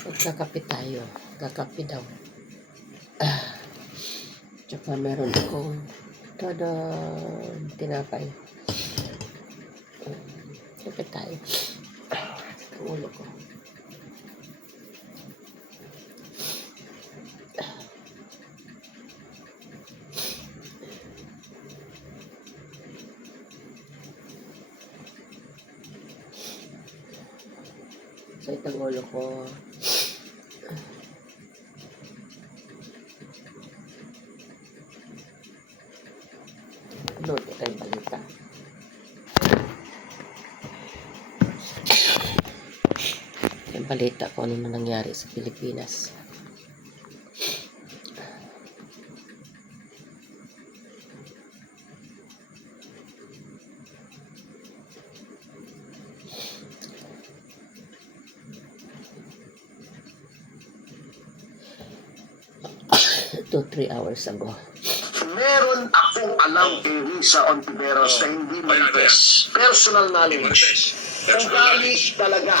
Magkakape tayo. Kakape daw. Tsaka meron akong tinapay. Kape tayo. Ang ulo ko. So, itong ulo ko. Ano, ito yung balita. Yung balita kung ano na nangyari sa Pilipinas. To 3 hours ago. Meron akong alam kay Risa Ontiveros na hindi manifest. Personal knowledge. Kung galing talaga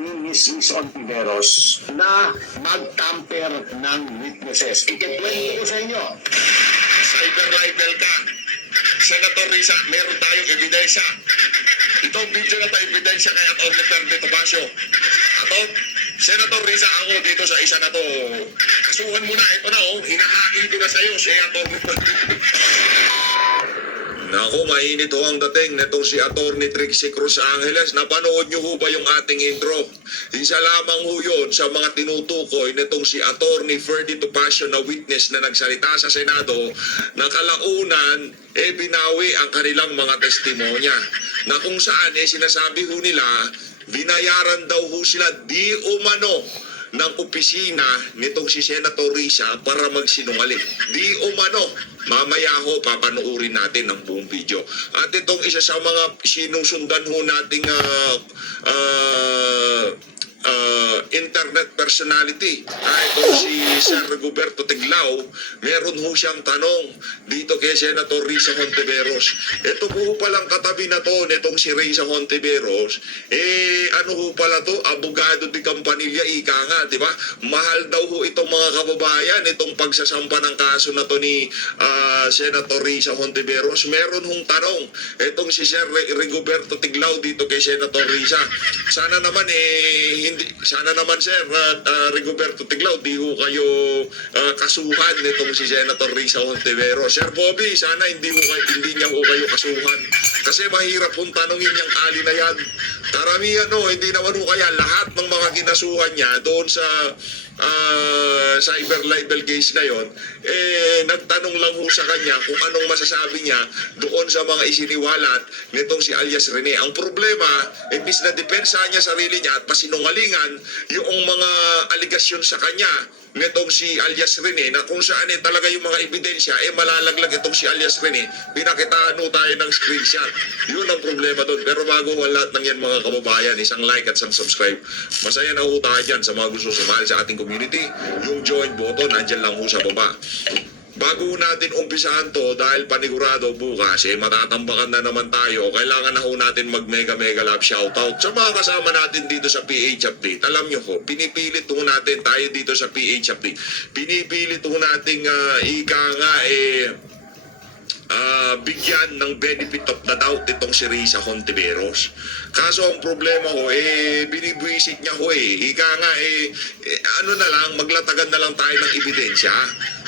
ni Miss Risa Ontiveros na mag-tamper ng witnesses. Ikikwento ko sa inyo. Cyber libel ka. Senator Risa, meron tayong ebidensya. Itong video na tayo ebidensya kay Atty. Ferde Topacio. Senator Risa, ako dito sa isa na to. Kasuhan mo na, ito na oh. Hinahain ko na sa'yo, si Atty. Naku, mainit ho ang dating netong si Atty. Trixie Cruz Angeles. Napanood niyo ho ba yung ating intro? Isa lamang ho yun sa mga tinutukoy netong si Atty. Ferde Topacio na witness na nagsalita sa Senado na kalaunan binawi ang kanilang mga testimonya. Na kung saan sinasabi ho nila binayaran daw ho sila di umano ng opisina nitong si Senator Risa para magsinungaling. Di umano. Mamaya ho, papanoorin natin ang buong video. At itong isa sa mga sinusundan ho nating internet personality. Itong si Sir Rigoberto Tiglao, meron ho siyang tanong dito kay Senator Risa Hontiveros. Ito po palang katabi na to nitong si Risa Hontiveros, ano ho pala to, abogado di Campanilla, ika nga, di ba? Mahal daw ho itong mga kababayan, itong pagsasampa ng kaso na to ni Senator Risa Hontiveros. Meron hong tanong itong si Sir Rigoberto Tiglao dito kay Senator Risa. Sana naman sana naman Sir Rigoberto Tiglao, di ho kayo kasuhan nitong si Senator Risa Hontiveros. Sir Bobby, sana hindi niya ho kayo kasuhan. Kasi mahirap hong tanongin niyang ali na yan. Karamihan hindi naman ho kaya lahat ng mga kinasuhan niya doon sa cyber libel case na yon, nagtanong lang ho sa kanya kung anong masasabi niya doon sa mga isiniwalat nitong si alias Rene. Ang problema, imbis na depensa niya sarili niya at pasinungalingan yung mga aligasyon sa kanya nitong si alias Rene, na kung saan talaga yung mga ebidensya malalaglag itong si alias Rene, pinakitaan ho tayo ng screenshot. Yun ang problema doon. Pero bago ang lahat ng yan mga kababayan, isang like at isang subscribe. Masaya na ho tayo dyan sa mga gusto sumali sa ating community. Yung join button, nandyan lang ho sa baba. Bago natin umpisahan to, dahil panigurado bukas, matatambakan na naman tayo, kailangan na ho natin mag-mega love shoutout sa mga kasama natin dito sa PH Update. Alam nyo ho, pinipilit ho natin tayo dito sa PH Update. Pinipilit ho natin bigyan ng benefit of the doubt itong si Risa Hontiveros. Kaso ang problema ho, binibwisit niya ho ika nga ano na lang, maglatagan na lang tayo ng ebidensya.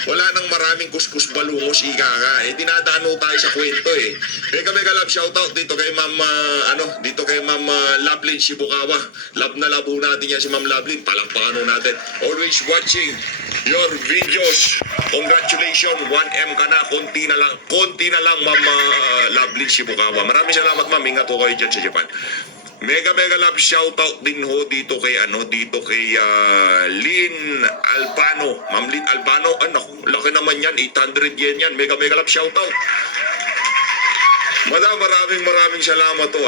Wala nang maraming kuskus balungos, ika nga dinadaan ho tayo sa kwento Mega love shoutout dito kay Ma'am dito kay Ma'am Lovelyn Shibukawa. Love na love ho natin yan si Ma'am Lovelyn. Palakpakan ho natin. Always watching your videos. Congratulations, 1M ka na. Konti na lang Ma'am Lovelyn Shibukawa. Maraming salamat Ma'am. Ingat ho kayo dyan sa Japan. Mega love shoutout din ho dito kay Lynn Albano. Ma'am Lynn Albano, laki naman yan, 800 yen yan. Mega love shoutout. Madam, maraming salamat to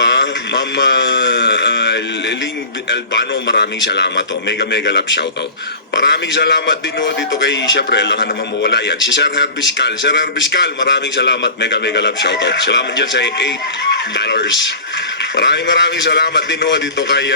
Ma'am Lynn Albano, maraming salamat to. Mega love shoutout. Maraming salamat din ho dito kay, syempre, lang naman mawala yan. Si Sir Herbiscal. Sir Herbiscal, maraming salamat. Mega love shoutout. Salamat dyan sa $8. Maraming salamat din ho dito kay